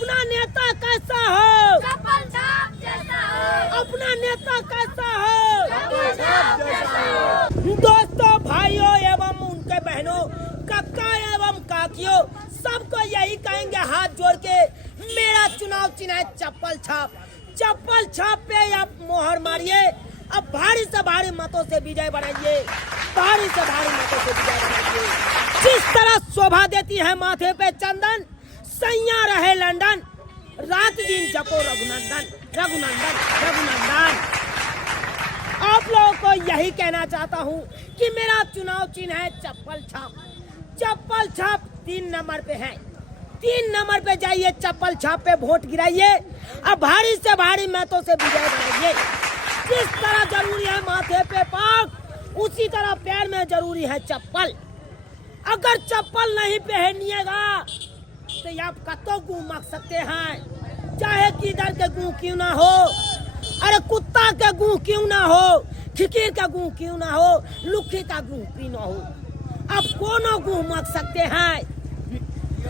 अपना नेता कैसा हो? चप्पल छाप जैसा हो। अपना नेता कैसा हो? चप्पल छाप जैसा हो। दोस्तों, भाइयों एवं उनके बहनों, कक्का एवं काकियों, सबको यही कहेंगे हाथ जोड़ के, मेरा चुनाव चिन्ह है चप्पल छाप। चप्पल छाप पे आप मोहर मारिए, अब भारी से भारी मतों से विजय बनाइए, भारी से भारी मतों से विजय बनाइए। जिस तरह शोभा देती है माथे पे चंदन, सैया रहे लंदन, रात दिन जपो रघुनंदन, रघुनंदन, रघुनंदन। आप लोगों को यही कहना चाहता हूँ कि मेरा चुनाव चिन्ह है चप्पल छाप। चप्पल छाप 3 नंबर पे है। 3 नंबर पे जाइए, चप्पल छाप पे वोट गिराइए, अब भारी से भारी मतों से विजय बनाइए। जिस तरह जरूरी है माथे पे पाग, उसी तरह पैर में जरूरी है चप्पल। अगर चप्पल नहीं पहनिएगा तो आप कतो गूं मक सकते हैं, चाहे किधर के गूं क्यों ना हो। अरे कुत्ता के गूं क्यों ना हो, खिकीर का गूं क्यों ना हो, लुखी का गूं क्यों ना हो, अब कोनो गूं मक सकते हैं।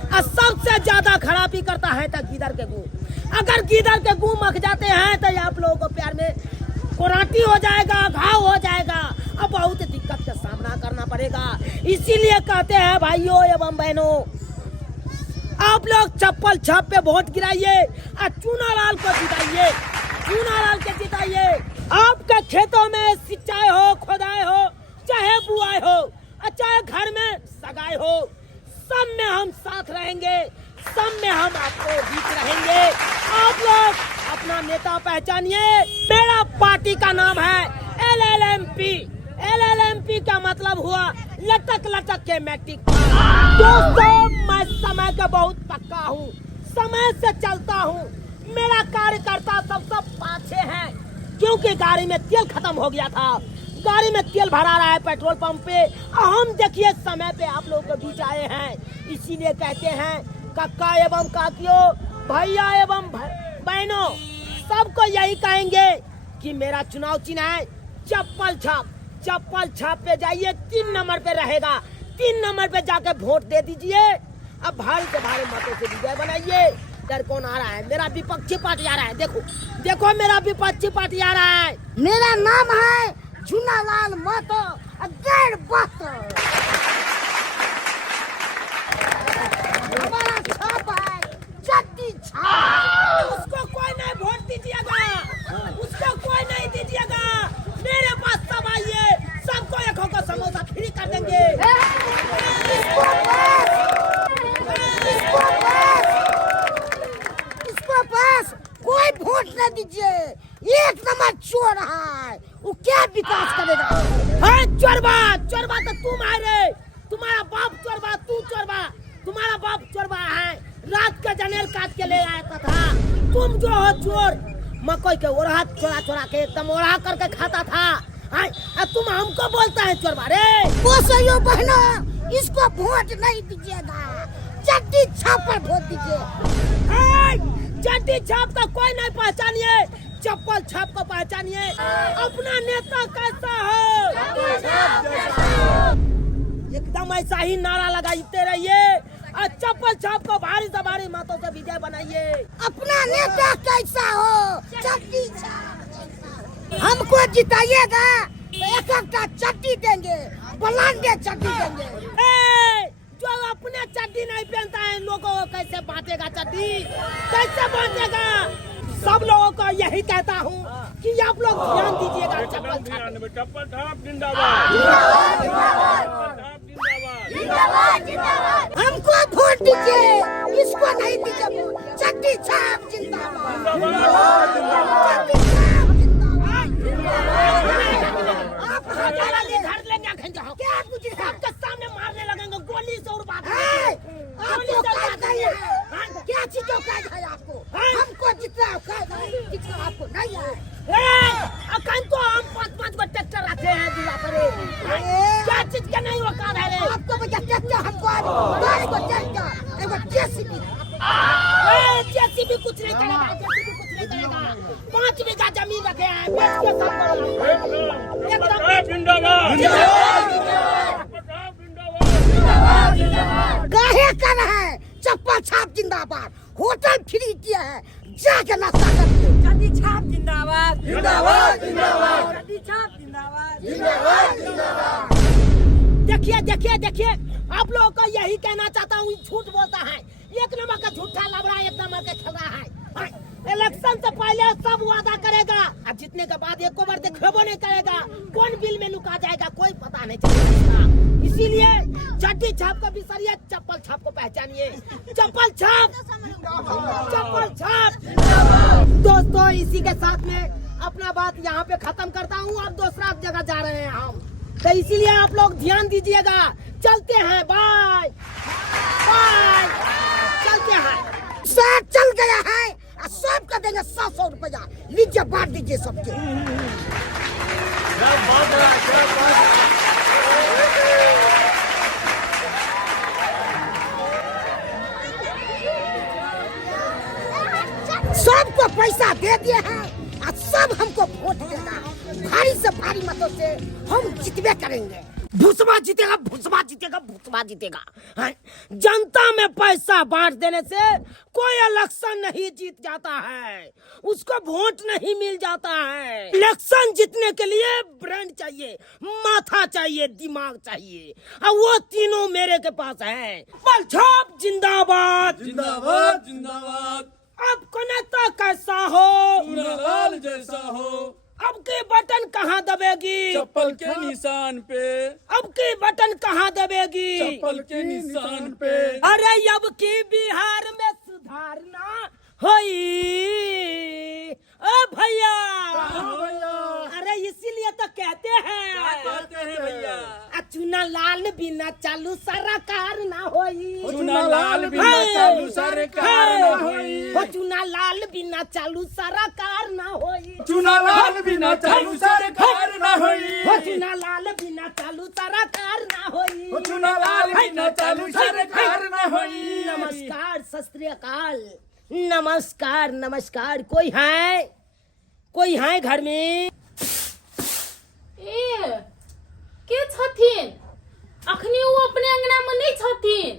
और सबसे ज्यादा खराबी करता है तो गीदड़ के गूं। अगर गीदड़ के गूं मक जाते हैं तो आप लोगों को प्यार में कोराटी हो जाएगा, घाव हो जाएगा, अब बहुत दिक्कत का सामना करना पड़ेगा। इसीलिए कहते हैं भाइयों एवं बहनों, आप लोग चप्पल छाप पे वोट गिराइए और चूनालाल को जिताइए, चूनालाल के जिताइए। आपके खेतों में सिंचाई हो, खोदाई हो, चाहे बुआई हो, और चाहे घर में सगाई हो, सब में हम साथ रहेंगे, सब में हम आपको बीच रहेंगे। आप लोग अपना नेता पहचानिए। मेरा पार्टी का नाम है LLMP। LLMP का मतलब हुआ लटक लटक के मैट्रिक पास। दोस्तों, मैं समय का बहुत पक्का हूँ, समय से चलता हूँ। मेरा कार्यकर्ता सब पाछे हैं, क्योंकि गाड़ी में तेल खत्म हो गया था। गाड़ी में तेल भरा रहा है पेट्रोल पंप पे, हम देखिए समय पे आप लोगों के बीच आए हैं। इसीलिए कहते हैं कक्का एवं काकियों, भैया एवं बहनों, सबको यही कहेंगे कि मेरा चुनाव चिन्ह है चप्पल छाप। चप्पल छाप पे जाइए, 3 नंबर पे रहेगा, 3 नंबर पे जाके वोट दे दीजिए, अब भारी से भारी मतों से विजय बनाइए। इधर कौन आ रहा है? मेरा विपक्षी पार्टी आ रहा है, देखो देखो मेरा विपक्षी पार्टी आ रहा है। मेरा नाम है चूनालाल महतो अगर बात। हमारा छाप है चट्टी छाप। उसको कोई नहीं वोट दीजिएगा, उसको कोई नहीं दीजिएगा। मेरे पास सब आइए, सबको एक होकर समोसा फ्री कर देंगे। इसको बस कोई वोट न दीजिए, 1 नंबर चोर है, वो क्या विकास करेगा? चोरबा चोरबा तो तुम है रे, तुम्हारा बाप चोरबा, तू चोरबा, तुम्हारा बाप चोरबा है। रात का जनेल काट के ले आया था, तुम जो हो चोर, मकई के ओढ़ा चोरा चोरा के एकदम ओढ़ा करके खाता था। तुम हमको बोलता है चोरबा रे। बोसैयो बहनों, इसको वोट नहीं दीजिएगा, चट्टी छाप पर वोट दीजिए। चट्टी छाप का कोई नहीं पहचानिए, चप्पल छाप को पहचानिए। अपना नेता कैसा हो? एकदम ऐसा ही नारा लगाते रहिए और चप्पल छाप को भारी से भारी मतों से विजय बनाइए। अपना नेता कैसा हो? चट्टी छाप। हमको जिताइएगा तो एक चट्टी देंगे, बलांडे चट्टी देंगे। जो अपने चड्डी नहीं पहनता है, लोगों को कैसे बांटेगा चड्डी? कैसे बांटेगा? सब लोगों को यही कहता हूँ कि आप लोग ध्यान दीजिएगा। चप्पल छाप जिंदाबाद, हमको वोट दीजिए, इसको नहीं दीजिए वोट। चट्टी छाप जिंदाबाद, चट्टी छाप जिंदाबाद। आप घर लेंगे क्या? आपके सामने मारने लगेंगे गोली से और बात आपको क्या चीजों का है? आपको हमको जितना आपको नहीं है तो हम 5-5 को ट्रैक्टर रखे हैं जिला पर। क्या चीज का नहीं औकात है रे? आपको बजा ट्रैक्टर, हमको 10 को ट्रैक्टर, एगो जेसीबी। जेसीबी कुछ नहीं करेगा, जेसीबी कुछ नहीं करेगा। 5 बीघा जमीन रखे हैं, बेच के सब काहे कर है? चप्पल छाप जिंदाबाद। होटल फ्री किया है, जाके नाश्ता करिए। चड्डी छाप जिंदाबाद, जिंदाबाद जिंदाबाद चड्डी छाप जिंदाबाद। जिंदाबाद जिंदाबाद। देखिए देखिए देखिए, आप लोगों को यही कहना चाहता हूँ, झूठ बोलता है, एक नंबर का झूठा लबड़ा, एक नंबर का खबरा है। इलेक्शन से पहले सब वादा करेगा और जीतने के बाद एक बार देखो नहीं करेगा। कौन बिल में लुका जाएगा कोई पता नहीं चलेगा। इसीलिए चड्डी छाप को बिसरिए, चप्पल छाप को पहचानिए। चप्पल छाप, चप्पल छाप। दोस्तों, इसी के साथ में अपना बात यहाँ पे खत्म करता हूँ। अब दूसरा जगह जा रहे हैं हम, तो इसीलिए आप लोग ध्यान दीजिएगा। चलते हैं, बाय बाय, चलते हैं। सब चल गया है, सब का देंगे 100 रुपया। लीजिए बांट दीजिए सबके। सबको पैसा दे दिए हैं और सब हमको वोट देगा। भारी से भारी मतों से हम जितबे करेंगे। भूसवा जीतेगा, भूसवा जीतेगा, भूसवा जीतेगा। हैं? जनता में पैसा बांट देने से कोई इलेक्शन नहीं जीत जाता है, उसको वोट नहीं मिल जाता है। इलेक्शन जीतने के लिए ब्रेन चाहिए, माथा चाहिए, दिमाग चाहिए, और वो तीनों मेरे के पास है। पलछाप जिंदाबाद, जिंदाबाद जिंदाबाद। आपको नेता कैसा हो, चुनालाल जैसा हो, अब की बटन कहाँ दबेगी, चप्पल के निशान पे, अब की बटन कहाँ दबेगी, चप्पल के निशान पे। अरे अब की बिहार में सुधारना होई। ओ भैया, अरे इसीलिए तो कहते हैं भैया, चुना लाल बिना चालू सरकार ना होई। चुना लाल बिना चालू सरकार ना होई। हो चुना लाल बिना चालू सरकार ना होई। चुना लाल बिना चालू सरकार ना होई। हो चुना लाल बिना चालू सरकार ना होई। चुना लाल बिना चालू सरकार ना होई। नमस्कार, सत श्री अकाल, नमस्कार नमस्कार। कोई है घर में? के छथिन? अखनी वो अपने अंगना में नहीं छथिन।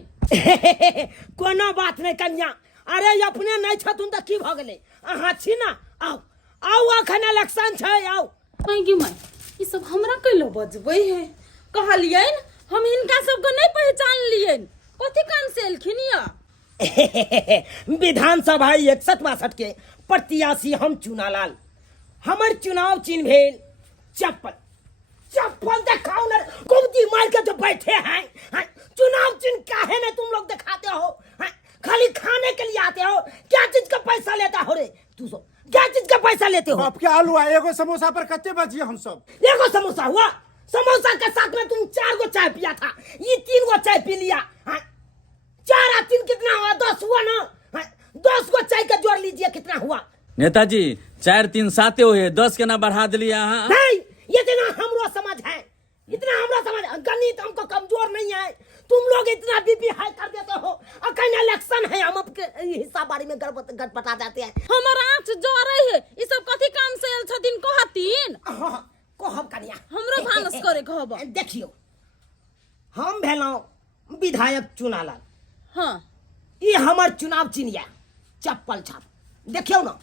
कोनो बात नहीं कन्या, अरे अपने नहीं छथुन तो की भ गेले, अहाँ छी ना। आओ आओ, अखन इलेक्शन छै, आओ। मैगी माई, ये सब हमरा कैलो बजबै है? कहलियन हम इनका सबको नहीं पहचान लियन, कथी काम से एलखिन या? विधानसभा 61-62 के प्रत्याशी हम चुनालाल। हमर चुनाव चिन्ह भेल चप्पल। चप्पल दिखाओ ना, कुर्ती मार के जो बैठे हैं। चुनाव चिन्ह काहे ने तुम लोग दिखाते हो? खाली खाने के लिए आते हो? क्या चीज का पैसा लेता हो रे तू सब? क्या चीज का पैसा लेते हो? आपके आलू आए, एगो समोसा पर कच्चे बचिए हम सब। एगो समोसा हुआ, समोसा के साथ में तुम 4 गो चाय पिया था, ये 3 गो चाय पी लिया। 4 और 3 कितना हुआ? 10 हुआ ना। 10 गो चाय का जोड़ लीजिए, कितना हुआ? नेताजी 4 3 7 हो 10 के ना बढ़ा दिलिए अहाँ। नहीं, इतना हमरो समझ है, इतना हमरा समझ। गणित हमको कमजोर नहीं है, तुम लोग इतना बीपी हाई कर देते हो। अखन इलेक्शन है, हम आपके हिस्सा बारी में गड़बड़ा जाते हैं। हमर आंख जोरे है, ई सब कथी काम से एल छथिन कहतिन? कहब कन्या, हमरो भानस करे कहब। देखियो, हम भेलौं विधायक चुनालाल। हां, ये हमर चुनाव चिन्ह है चप्पल छाप। देखियो ना,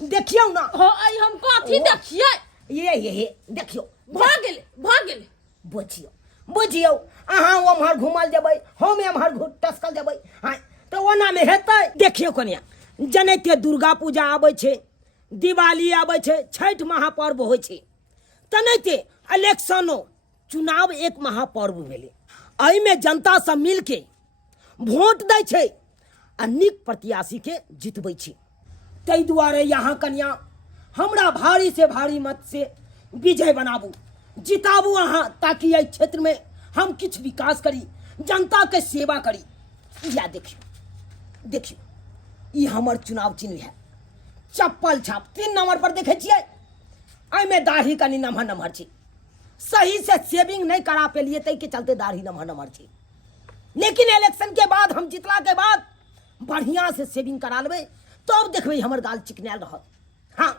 देखियो ना। हो आई हम कथी देखिए? ये देखियो, भागेले बुझियो बुझियो। अहाँ ओम्हर घुमल जेबै, हम एम्हर टसकल जेबै। हाँ, तो ओना में हेतै? देखियो कन्या, जनैते दुर्गा पूजा आबै छै, दिवाली आबै छै, छठ महापर्व होइ छै, तनैते इलेक्शनो चुनाव एक महापर्व भेलै। एहिमे जनता सब मिल के वोट दै छै आ नीक प्रत्याशी के जितबै छै। ताहि दुआरे यहाँ कन्या हमरा भारी से भारी मत से विजय बनाबू, जिताबू अहाँ, ताकि एहि क्षेत्र में हम किछ विकास करी, जनता के सेवा करी। या देखियो देखियो, ई हमर चुनाव चिन्ह है चप्पल छाप। 3 नंबर पर देखे छियै, एहिमे दाढ़ी कनी नमहर नमहर छै। सही से सेविंग नहीं करा पेलिए, तै के चलते दाढ़ी नमहर नमहर छै। लेकिन इलेक्शन के बाद, हम जितला के बाद बढ़िया से सेविंग करा लेबै, तब देखबै हमर गाल चिकनायल रहत। हाँ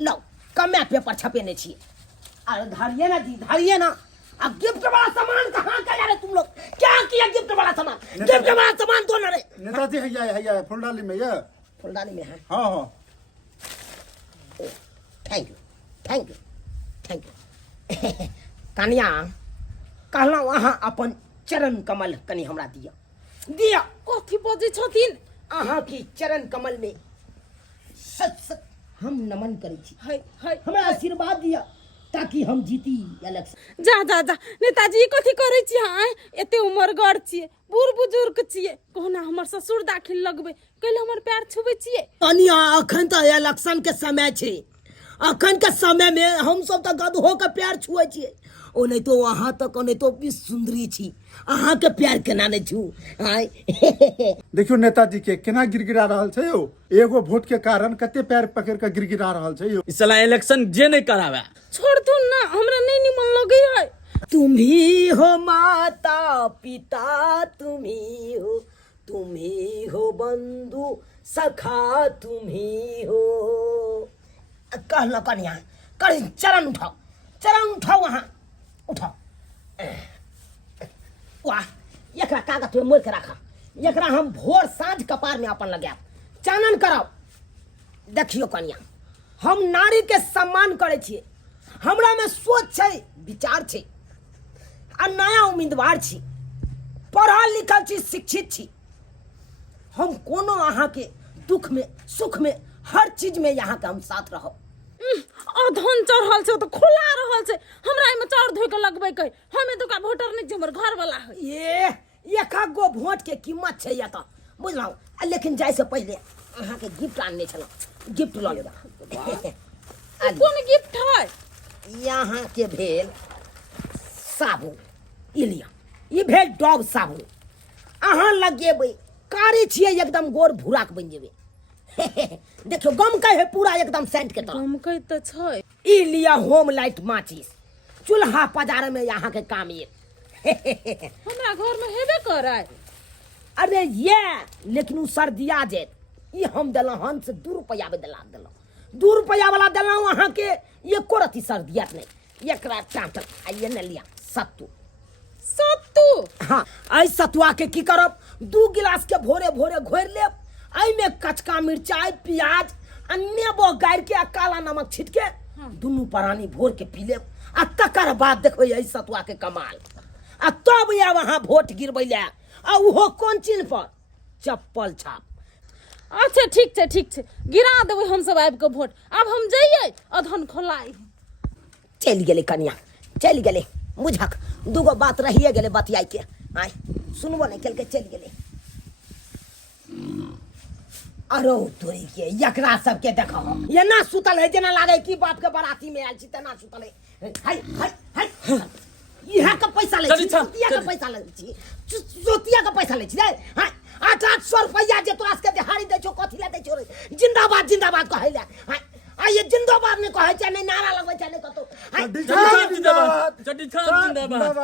लो कमे पेपर छपेने छियै। अरे धरिए ना जी, धरिए ना। अब गिफ्ट वाला सामान कहाँ का ला रहे तुम लोग? क्या किया गिफ्ट वाला सामान? गिफ्ट वाला सामान दो ना रे। नेताजी हैया फुलडाली में ये फुलदानी में है। हाँ हाँ थैंक यू कन्या कहला वहाँ अपन चरण कमल कनी हमरा दिया कथी बजे छथिन? अहाँ की चरण कमल में सच हम नमन करे छी। है हमरा आशीर्वाद दिया ताकि हम जीती इलेक्शन। जा नेताजी कथी करे छी? हाँ एते उमरगर छिए, बूढ़ बुजुर्ग छिए, कहना हमर ससुर दाखिल लगबे कैले हमर पैर छुबे छिए। कन्या अखन तो इलेक्शन के समय छे, अखन के समय में हम सब तो गधो के पैर छुए छिए। ओ नहीं तो वहाँ तक नहीं तो भी सुंदरी छी, अहाँ के पैर केना नहीं छू? देखियो नेताजी के केना गिरगिरा रहल छै यो, एगो वोट के कारण कते पैर पकड़ के गिरगिरा रहल छै यो। इस साला इलेक्शन जे नहीं करावे छोड़ दो ना, हमरा नहीं निमन लगे है। तुम ही हो माता पिता, तुम ही हो बंधु सखा, तुम ही हो। कहना कन्या कर चरण उठाओ वहाँ उठाओ। वाह एकरा कागज में मोड़ के रखा, एकरा हम भोर साँझ कपार में अपन लगाब, चानन कराओ। देखियो कन्या हम नारी के सम्मान करे छिए, हमरा में सोच छै, विचार छै, आ नया उम्मीदवार छी, पढ़ल लिखल छी, शिक्षित छी। हम कोनो अहाँ के दुख में सुख में हर चीज में यहाँ के हम साथ रहब। अधन चढ़ल छै तो खोला रहल छै, हमरा एमे चाउर धोइ के लगबै के हमें तो का वोटर नहीं छै, हमर घर वाला है। ये एक गो वोट के कीमत छै या त बुझलौ। लेकिन जाय से पहले अहाँ के गिफ्ट आनने छलौ, गिफ्ट ल लेबा। कौन गिफ्ट है? यहाँ के भेल साबुन, ई लिया, ई भेल डॉग साबुन। अहाँ लगेबै कारी छियै एकदम गोर भूराक बन जेबै। देखियो गम का है पूरा एकदम सेंट के तरह। हम कह त छै। ई लिया होम लाइट माचिस, चूल्हा पजारे में यहाँ के काम ये। हमरा घर में हेबे करे। अरे ये लेकिन उ सर्दिया जेत, ई हम देलौ हन से 2 रुपया में देलौ 2 रुपया वाला देलौ अहाँ के, ये कोरती सर्दियात नहीं। एकरा टाटल आ ये न लिया सत्तू। हाँ आई सतुआ के की करब, 2 गिलास के भोरे भोरे घोर लेब, आई में कचका मिर्चाई प्याज आ नेबो गाड़ के आ काला नमक छिट के दुनू प्राणी भोर के पी लेब। आ तकर बाद देखो यही सतुआ के कमाल। आ तब या वहाँ वोट गिरबै ले, आ उहो कोन चिन्ह पर? चप्पल छाप। अच्छा ठीक छै गिरा देबै हम सब आबि के वोट। अब हम जइए अधन खोलाई। चल गेले कन्या चल गेले, बुझक 2 गो बात रहिए गेले बतियाई के। आय सुनबो नहीं केल के चल गेले। अरो तोरी के एकरा सब के देखो, ये ना सुतल है जेना लागे की बाप के बराती में आयल छी तना सुतल है। हाय इहा के पैसा ले छी, जोतिया के पैसा ले छी, जोतिया के पैसा ले छी रे। हाय 800 रुपया जे तोरा के दिहाड़ी दे छो, कथि ले दे छो रे? जिंदाबाद कहै ले। हाय आ ये जिंदाबाद ने कहै छै, नहीं नारा लगबै छै, नहीं कतो। हाय चड्डी छाप जिंदाबाद।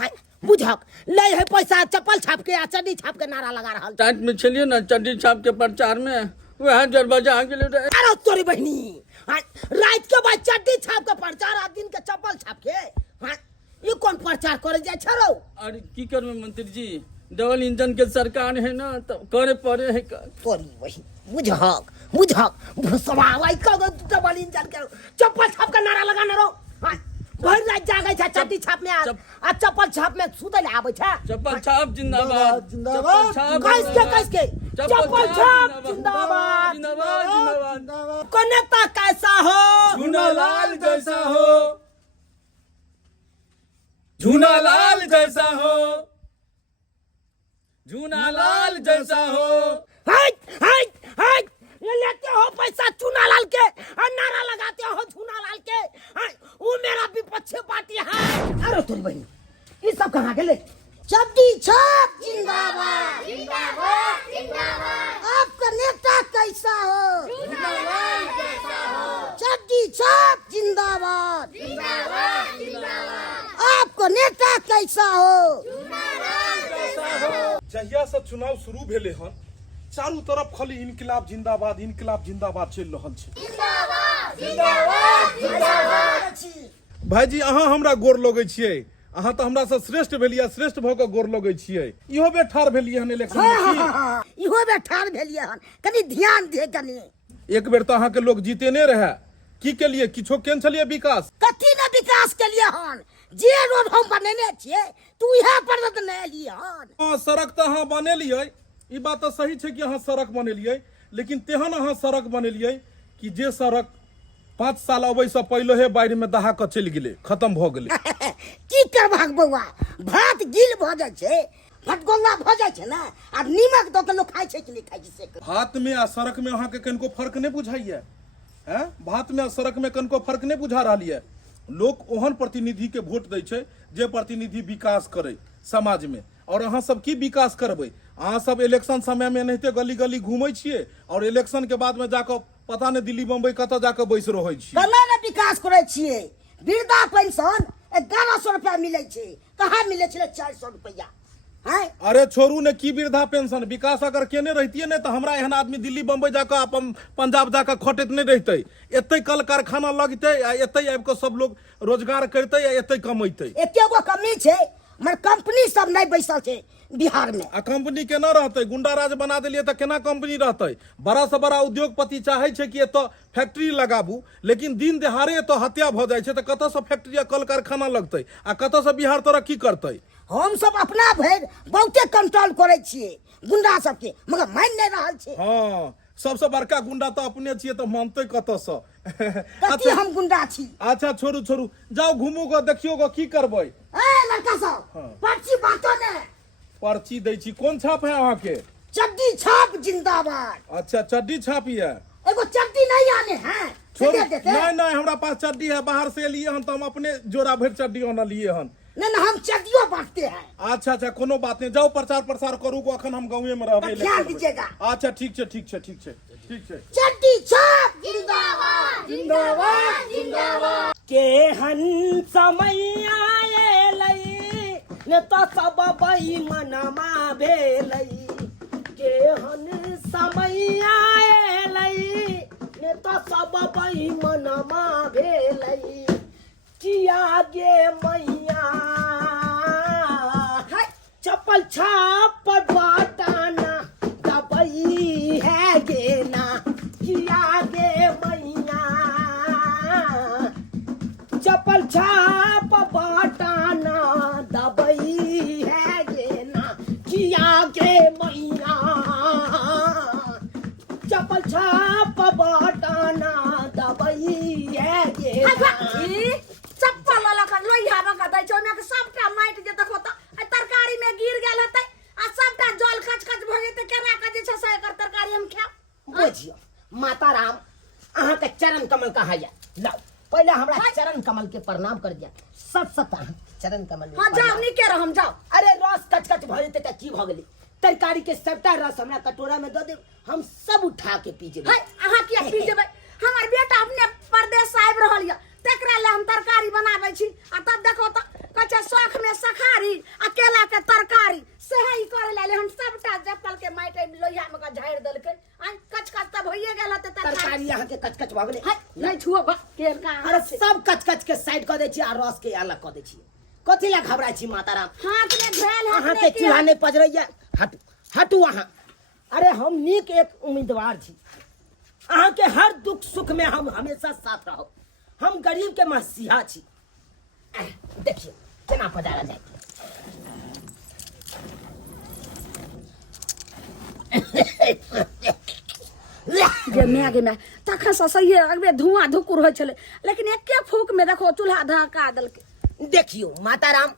हाय बुझक ले है पैसा, चप्पल छाप के आ चड्डी छाप के नारा लगा रहल। टाइट में चलिए ना चड्डी छाप के प्रचार में वह दरवाजा आगे ले रहे। अरे तोरी बहनी रात के बाद चड्डी छाप के प्रचार, आ दिन के चप्पल छाप के। हाँ ये कौन प्रचार करे जाय छरो? अरे की करबे मंत्री जी, डबल इंजन के सरकार है ना, तो करे पड़े है। तोरी बहनी बुझक भुसवाई का डबल इंजन के चप्पल छाप के नारा लगाना रहो। हाँ भर रात जागे छै, चड्डी छाप में आ चप्पल छाप में सुतल आबै छै। चप्पल छाप जिंदाबाद जिंदाबाद। कैस के चप्पल छाप जिंदाबाद। को नेता कैसा हो? झूनालाल जैसा हो, झूनालाल जैसा हो, झूनालाल जैसा हो। हाय ये लेते हो पैसा चूनालाल के और नारा लगाते हो झूनालाल के। वो मेरा विपक्ष पार्टी है। अरे तुम बहनी ये सब कहाँ गेले? चड्डी छाप जिंदाबाद जिंदाबाद। आपका नेता कैसा हो? झूनालाल जैसा हो। चड्डी छाप जिंदाबाद जिंदाबाद। आपका नेता कैसा हो? झूनालाल जैसा हो। जहिया से चुनाव शुरू भेले हन, चारू तरफ खाली इनकलाब जिंदाबाद चल रहल छै। भाईजी अहाँ हमरा गोर लगै छियै, अहाँ तो हमरा से श्रेष्ठ भेलियै, श्रेष्ठ भऽ कऽ गोर लगै छियै। इहो बेर ठाढ़ भेलियै हन इलेक्शन में की? इहो बे ठाड़ भेलिए हन, कनी ध्यान दे कनी। एक बेर तो अहाँ के लोग जीतेने रहे, की केलियै? किछो केन छलियै विकास? कथी ने विकास के लिए हन, जे रोड हम बनेने छियै तू इहे पर तो नहीं लिए हन। हाँ, सड़क तो अहाँ बनेलियै, ई बात तो सही छै कि अहाँ सड़क बनेलियै, लेकिन तेहन अहाँ सड़क बनेलियै कि जे सड़क 5 साल अबै से पहिले हे बाढ़ि में दहा के चलि गेलै, खत्म भऽ गेलै। की करबाक बौआ, भात गिल भऽ जाइ छै, फटगोला भऽ जाइ छै ना, आ नीमक दऽ के लोग खाइ छै कि नहीं खाइ छै से कह। भात में आ सड़क में अहाँ के कनिको फर्क नहीं बुझाइए? हैं? भात में आ सड़क में कनिको फर्क नहीं बुझा रहल है? लोग ओहन प्रतिनिधि के वोट दै छै जे प्रतिनिधि विकास करे समाज में, और अहाँ सब की विकास करबै? अहाँ सब इलेक्शन समय में एनाहिते गली गली घूमै छियै और इलेक्शन के बाद में जाकर पता नहीं दिल्ली बम्बई कतऽ जाकर बैस रहै छियै। केना ने विकास करै छियै? वृद्धा पेंशन 1100 रुपया मिलै छै, कहाँ मिलै छलै 400 रुपया? हैं? अरे छोड़ू ने, की वृद्धा पेंशन? विकास अगर केने रहतियै ने तो हमरा एहन आदमी दिल्ली बम्बई जाकर अपन पंजाब जाकर खटैत नहीं रहते। एते कल कारखाना लगते, एते आबि के सब लोग रोजगार करते, एते कमैते। एकेगो कमी छै, मगर कंपनी सब नहीं बैसल छै बिहार में। आ कंपनी केना रहते? गुंडा राज बना देलिए तो केना कंपनी रहते? बड़ा से बड़ा उद्योगपति चाहे छै कि एतो फैक्ट्री लगाबू, लेकिन दिन दहाड़े एतो हत्या भ जाय छै तो कतऽ से फैक्ट्री आ कल कारखाना लगते आ कतऽ से बिहार तरक्की करते? हम सब अपना भर बहुते कंट्रोल करे छियै गुंडा सबके, मगर मान नहीं रहल छै। हाँ, सबसे बड़का गुंडा तो अपने छियै, तो मानते कतऽ से? कथी हम गुंडा छी? अच्छा छोड़ू छोड़ू, जाओ घूमू गो, देखियो गो, की करबै? ए लड़का सब, पर्ची बांटो ने। पर्ची दै छी। कोन छाप है अहाँ के? चड्डी छाप जिंदाबाद। अच्छा, चड्डी छापी है? एगो चड्डी नहीं आने हैं, छोड़ू, दे देते। नहीं नहीं, हमरा पास चड्डी है, बाहर से लिए हन तो हम अपने जोड़ा भर चड्डी लिए हन। नहीं नहीं, हम चड्डियों बांटते हैं। अच्छा अच्छा, कोनो बात नहीं, जाओ प्रचार प्रसार करू गो, अखन हम गाँव में रहबै। ध्यान दीजिएगा। अच्छा ठीक छै ठीक छै ठीक छै ठीक छै। चड्डी छाप जिंदाबाद जिंदाबाद जिंदाबाद। केहन समय आएलै ने तो सब बेईमानमा भेलै। केहन समय आएलै ने तो सब बेईमानमा भेलै। किया गे मैया चप्पल छाप पर बाटाना दबई है गे ना। किया गे मैया चप्पल छाप बाटाना दबई है गे ना। किया गे मैया चप्पल छाप बाटाना दबई है गे ना। चप्पल वाला का लोहिया में का दै छै, ओमे के सबटा माटि जे देखो त तरकारी में गिर गेल हेतै आ सबटा जल खच खच भ जेतै। केना का जे छै से एकर तरकारी हम खाब? बुझियो माता राम अहाँ के चरण कमल कहा या लाओ, पहले हमरा चरण कमल के प्रणाम कर दिया। सत सत अहाँ चरण कमल में हां जाओ, नीके रह, हम जाओ। अरे रस कच कच भ जेतै त की भ गेलै? तरकारी के सबटा रस हमरा कटोरा में दे दे, हम सब उठा के पी जेबै। हाय अहाँ किया पी जेबै? हमर बेटा अपने परदेश आबि रहल या, तकरा ले हम तरकारी बनाबै छी आ तब देखो त कचे शौख में सखारी आ केला के तरकारी सेहे ही करे ले हम सबटा जप्पल के माटि लोहिया में का झाड़ देलकै। आ कच कच त भइए गेल त तरकारी अहाँ के कच कच भ गेलै। हाय नहीं छुओ बा केर का। अरे सब कच कच के साइड क दै छी आ रस के अलग क दै छी। कथि ला घबराई छी माता राम? हाथ में घेल है अहाँ के चूल्हा नहीं पजरैया, हटू हटू अहाँ। अरे हम नीक एक उम्मीदवार छी, अहाँ के हर दुख सुख में हम हमेशा साथ रहो। हम गरीब के मसीहा छी। देखिए केना पधारा जाए। जे मैगे में तखन से सही अगबे धुआं धुकुर होय छले, लेकिन एके फूक में देखो चूल्हा धका देलकै। देखियो माता राम,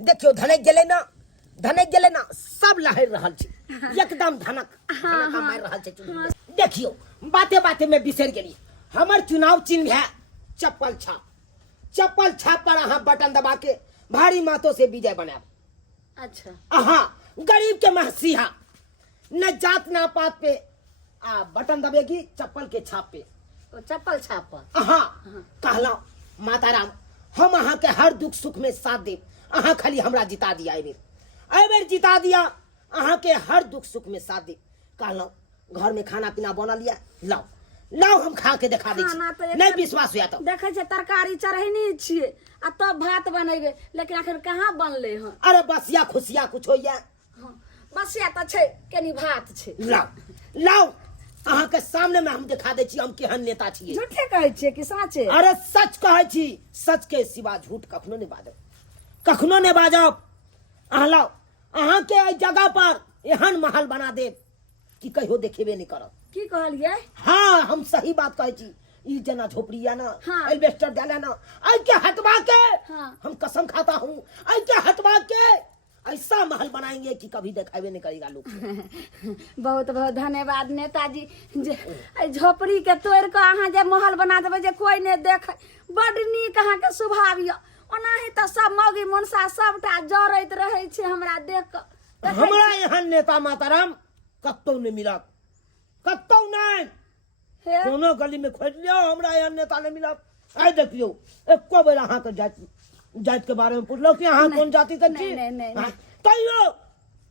देखियो धनक गेले ना, सब लहर रहल छी, एकदम धनक धनक मार रहल छै चुनाव। देखियो बाते बाते में बिसर गेली, हमर चुनाव चिन्ह है चप्पल छाप। चप्पल छाप पर अहाँ बटन दबा के भारी मातों से विजय बनाब। अच्छा अहाँ गरीब के मसीहा, न जात ना पात पे आ बटन दबेगी चप्पल के छाप पे। तो चप्पल छाप पर अहाँ कहला माता राम, हम अहाँ के हर दुख सुख में साथ देब। अहाँ खाली हमरा जिता दिया, एहि बेर जिता दिया, अहाँ के हर दुख सुख में साथ देब। कहला घर में खाना पीना बनल लिया, लाओ लाओ हम खा के दिखा दै खाना तो छी एक- नहीं विश्वास हुआ तो देखे छे तरकारी चढ़ैनी छियै आ तब भात बनेबे लेकिन आखिर कहाँ बनले हन अरे बसिया खुशिया कुछ हो या हाँ, बस या तो छै कनी भात छै लाओ लाओ अहाँ के सामने में हम दिखा दै छी हम केहन नेता छियै झूठे कहै छियै कि साँचे अरे सच कहै छी सच के सिवा झूठ कखनो नहीं बाजब कखनो नहीं बाजब अहाँ लाओ अहाँ के एहि जगह पर एहन महल बना देब कि कहियो देखेबे नहीं करब की कहलियै हाँ हम सही बात कहै छी ई जना झोपड़ी या ना हाँ। एल्वेस्टर डाला ना आई के हटवा के हाँ। हम कसम खाता हूँ आई के हटवा के ऐसा महल बनाएंगे कि कभी दिखावे नहीं करेगा लोग बहुत बहुत धन्यवाद नेताजी जे एहि झोपड़ी के तोड़ के अहाँ जे महल बना देबै जे कोई नहीं देखे बड नीक अहाँ के स्वभाव यऽ ओनाही तऽ सब मौगी मुनसा सबटा जरैत रहै छै हमरा देख के देखै हमरा यहाँ नेता माताराम कतौ नहीं मिलत कतौ नहीं हे, कोनो गली में खोज लियो हमरा यहाँ नेता नहीं मिलत आई देखियो एको बेर अहाँ के जात के बारे में पूछलो कि अहाँ कौन जाति के छी नहीं, नहीं, हाँ, कहियो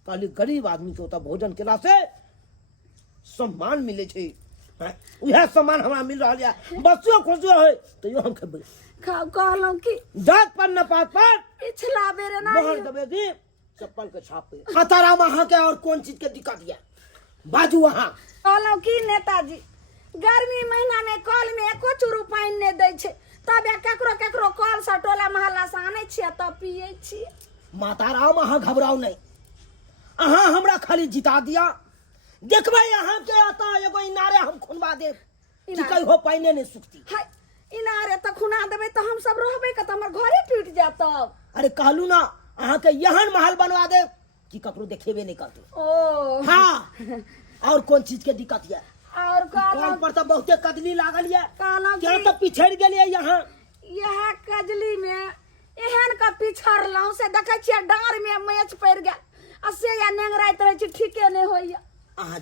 खाली गरीब आदमी के ओतऽ भोजन केला से सम्मान मिले छै हाँ, उहे सम्मान हमरा मिल रहा है बसियो खुशियो है तो यो हम खेबै कहलहुँ कि जात पर न पात पर पिछला बेर ना मोहर देबे दी चप्पल के छाप पे खतराम अहाँ के और कौन चीज के दिक्कत है बाजू अहाँ कहलहुँ कि नेताजी गर्मी महीना में कल में एको चूरू पानि नहीं दै छै तब केकरो केकरो कल से टोला मोहल्ला से आनै छियै तब पियै छियै माताराम अहाँ घबराओ नहीं अहाँ हमरा खाली जिता दिया देखबै अहाँ के आता एगो इनारे हम खुनवा देब कि इनार? कहियो पाइने नहीं सुखती हाय इनारे तऽ खुना देबै तऽ हम सब रहबै कतऽ हमर घरे टूटि जायत तब अरे कहलू ना अहाँ के यहन महल बनवा देब कि ककरो देखेबे नहीं करते ओ हाँ और कौन चीज के दिक्कत है और कॉल कहलहुँ पर तो बहुते कदली लागल है कहलहुँ क्या कि तो पिछड़ गेलिए यहाँ यह कजली में एहन का पिछड़लहुँ से देखै छियै डाँर में मैच पड़ि गेल आ से या नेंगराइत रहै छै ठीके नहीं होइया अहाँ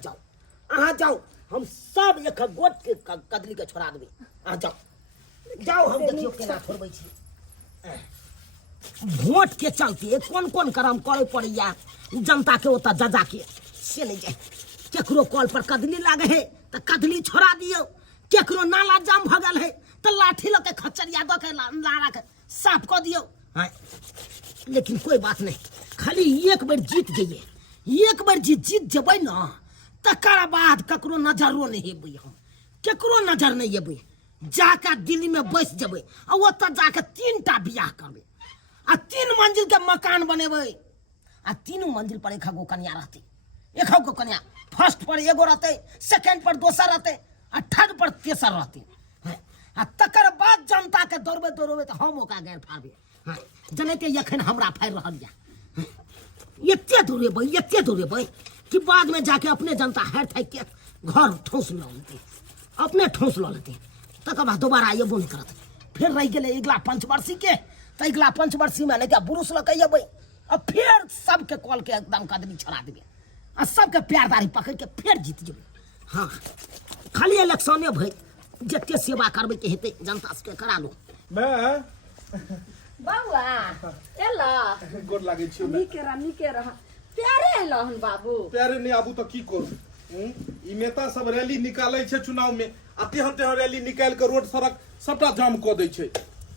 जाओ हम सब एक गोट के कदली के छोड़ा देबै अहाँ जाओ जाओ हम देखियो केना छोड़बै छी वोट के चलते कौन कौन करम करे पड़ैया जनता के ओतऽ जजा के से नहीं जाए केकरो कॉल पर कदली लागे है तो कदली छोड़ा दियो केकरो नाला जाम भ गेल है तो लाठी लके खचरिया द के नाला के साफ कर दियो हाँ। लेकिन कोई बात नहीं खाली एक बार जीत जाइए एक बार जीत जेबै ना तकर बाद ककरो नजरो नहीं हेबै हम केकरो नजर नहीं हेबै जाके दिल्ली में बैस जेबै आ ओतऽ जाके 3टा बियाह करबै आ 3 मंजिल के मकान बनेबै आ 3 मंजिल पर एक गो कन्या रहतै एक गो कन्या फर्स्ट पर एगो रहतै सेकंड पर दोसर रहतै आ थर्ड पर तेसर रहतै हाँ। आ तकर बाद जनता के दौड़बै तो हम ओकरा गैर फाड़बै हाँ। जनते एखन हमरा फाड़ि रहल यऽ एते दौड़ेबै कि बाद में जाके अपने जनता हार थाकि के घर ठोस लऽ लेतै अपने ठोस लऽ लेतै तकर बाद दोबारा अयबो नहीं करत फिर रह गेलै अगिला पंचवर्षी के तो अगिला पंचवर्षी में नहीं बुरुस लऽ के अयबै और फिर सबके कॉल के एकदम कदमी छोड़ा देबै आ सबके प्यारदारी पकड़ के फिर जीत जेबै हाँ खाली इलेक्शने भरि जते सेवा करबै के हेतै जनता सबके करा लो मैं बौआ एला गोर लागै छी नीके रह प्यारे एलहन बाबू प्यारे नहीं आबू तो की करू ई नेता सब रैली निकालै छै चुनाव में आ तेहन तेहन रैली निकाल के रोड सड़क सबटा जाम कऽ दै छै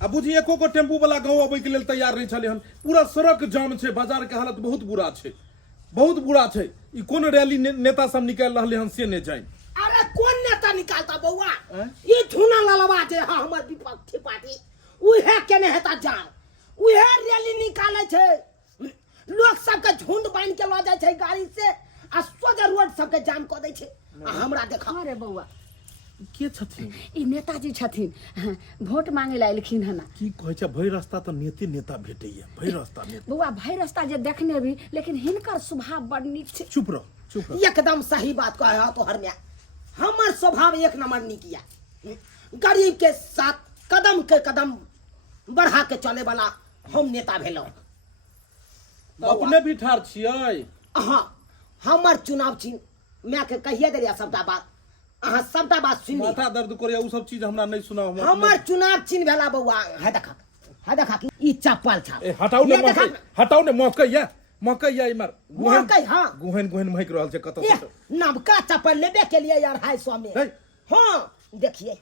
आ बुझी एको गो टेम्पू वाला गाँव अबै के लेल तैयार नहीं छलै हन पूरा सड़क जाम छै बाजार के हालत बहुत बुरा छै ई कोन रैली नेता सब निकाल रहले हन से नहीं जाइन अरे कौन नेता निकालता बउआ ये झूना ललवा जे हाँ हमर विपक्षी पार्टी उहे केने हेता जान उहे रैली निकाले छै लोग सबके झुंड बांध के लऽ जाय छै गाड़ी से आ सोझे रोड सबके जाम कऽ दै छै आ हमरा देखा अरे बौआ के छथिन ई नेताजी छथिन वोट मांगे ला एलखिन हन की कहै छै भरि रास्ता तो नेता भेटैया भरि रास्ता नेता बौआ भरि रास्ता जे देखने भी लेकिन हिनकर स्वभाव बड़ नीक छै चुप रह एकदम सही बात कहे हो तोहर में हमर स्वभाव एक नंबर नीक या गरीब के साथ कदम के कदम बढ़ा के चले वाला हम नेता भेलौ अपने भी ठार छियै हाँ हमर चुनाव चिन्ह मैं के कहिए देलिया सबटा बात अहाँ सबटा बात सुनी माथा दर्द करे उ सब चीज हमरा नहीं सुनाओ हमर चुनाव चिन्ह भेला बउआ है देखा कि ई चप्पल छा ए हटाऊ ने मकैया इमर मकई हाँ गुहन महक रहल छै कतौ नवका चप्पल लेबे के लिए 250 में है। हाँ देखिए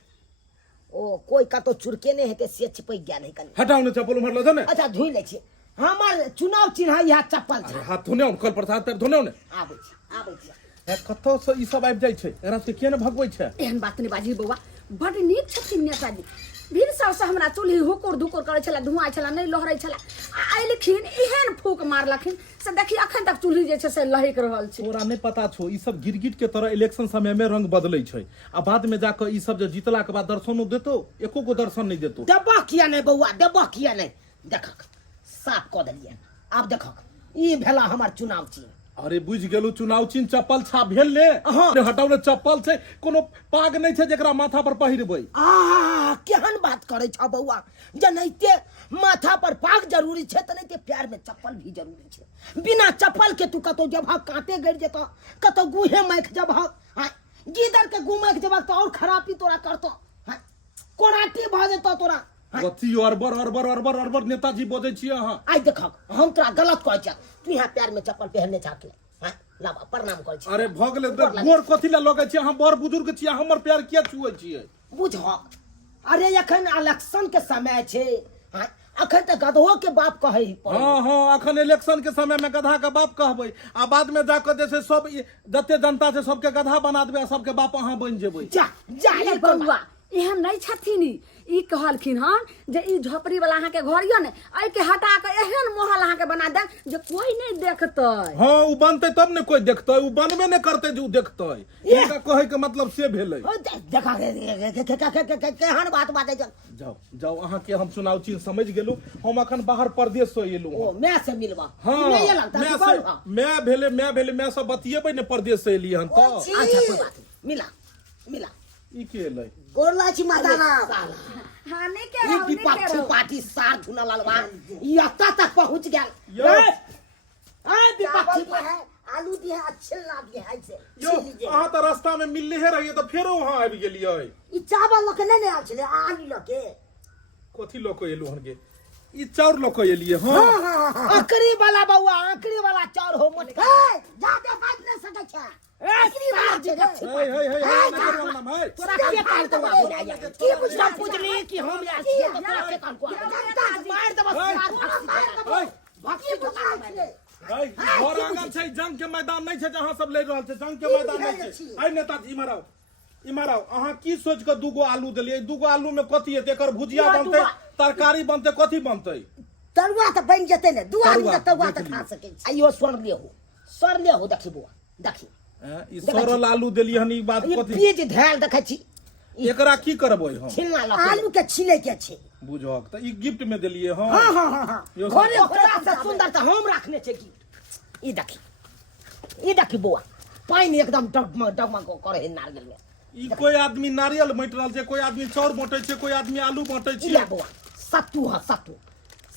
ओ कोई का तो चुरके नहीं हेते से चिपक गया नहीं कनी हटाओ ने चप्पल मारलो छ ने अच्छा धुई ले छी हमार चुनाव चिन्ह यह चप्पल अरे छै हाथ धोने कल प्रसाद पैर धोने ने आबै छी कतौ से ई सब आबि जाइ छै एरा से किया ने भगबै छै एहन बात नहीं बाजी बउआ बड़ नीक छथिन नेताजी भीड़ सबसे हमरा चूल्ही हुकुर धुकुर करे छला धुआं छला नहीं लहरै छला आइलखिन एहन फूक मारलखिन से देखी अखन तक चूल्ही जे छै से लहक रहल छै तोरा नहीं पता छो ई सब गिरगिट के तरह इलेक्शन समय में रंग बदलै छै आ बाद में जाकर ई सब जे जीतला के बाद दर्शनो देतो एको गो दर्शन नहीं देतो देबा किया नहीं बउआ देबा किया नहीं देखक साफ क देलिए आब देखक ई भेला हमर चुनाव चिन्ह अरे बुझ गेलू चुनाव चिन्ह चप्पल छाप भेल ने हाँ। हटाउ ने चप्पल छै कोनो पाग नहीं छै जेकरा माथा पर पहिरबै केहन बात करे छ बउआ जनैते माथा पर पाग जरूरी छै त नहीं पैर में चप्पल भी जरूरी छै बिना चप्पल के तू कतो जब कांटे गड़ जेतो कतो गुहे मैख जब गीदर के गुमैख जब तो और खराबी तोरा करतो कोराटी भ जेतो तोरा कथी अरबर नेताजी बोझे छियै अहाँ आई देखक हम तोरा गलत कहै छ तू यहाँ पैर में चप्पल पहनने चाहते लावा प्रणाम कर छी अरे भ गेलै गोर कथी ला लगै छै अहाँ बड़ बुजुर्ग छियै हमर पैर किया छुए छियै बुझक अरे एखन इलेक्शन के समय छै अखन त गधो के बाप कहै हाँ अखन इलेक्शन के समय में गधा के बाप कहबै आ बाद में जाकर जैसे सब जते जनता छै सबके गधा बना देबै आ सबके बाप अहाँ बन जेबै जा ए बउआ एहन नहीं छथिन ई कहलखिन हन जे ई झोपड़ी वाला अहाँ के घर यो ने एहि के हटा के एहन महल अहाँ के बना दे जे कोई नहीं देखतै हाँ उ बनतै तब ने कोई देखतै उ बनबे ने करतै जे उ देखतै इनका कहे के मतलब से भेलै देखा केहन बात बाते जाओ जाओ अहाँ के हम चुनाव चिन्ह समझ गेलू हम अखन बाहर प्रदेश से एलू ओ मैं से मिलवा हाँ मैं भेले मैं सब बतियेबै ने प्रदेश से एलियै हन तो अच्छा कोई बात मिला मिला ई के एलै गोरला छी मादाना हाने के ई विपक्षी पार्टी सार धुना लालवा यत्ता तक पहुंच गेल यो। विपक्षी है आलू दिए अच्छे लाभ दिए है से यो अहाँ तो रास्ता में मिलले हे रहिए तो फेरो वहां आबि गेलियै ई चावल लोक नहीं आल छले आलू लोके कथी लोक एलू हन गे ई चाउर लोक एलियै हां आखरी वाला बउआ आखरी वाला चाउर हो मत जाते बात नहीं सकै छै आखरी वाला हे तोरा के काल तो की बुझना पूछली कि हम यार छियै तो तोरा के काल को मार दे बस भक्ति घर आंगन छै जंग के मैदान नहीं छै जहां सब ले रहल छै जंग के मैदान नहीं छै आई नेताजी इमराव अहाँ की सोच के दूगो आलू देलियै दूगो आलू में कथी हेतै एकर भुजिया बनतै तरकारी बनतै कथी बनतै तरुआ त बन जेतै ने दू आदमी त तरुआ त खा सकै छै आइयो स्वर ले हो देखी बुआ देखी ई सरल आलू देलियै हन ई बात ये कथी बीज धैल देखै छी एकरा की करबै हम छिलना ला आलू के छिले के छै बुझक त ई गिफ्ट में देलियै हम हां यो घरे ओकरा से सुंदर त हम रखने छै गिफ्ट ई देखी बुआ पानी एकदम डगमग करे है नारियल में ई कोई आदमी नारियल बांट रहल छै कोई आदमी चाउर बांटै छै कोई आदमी आलू बांटै छै ले बुआ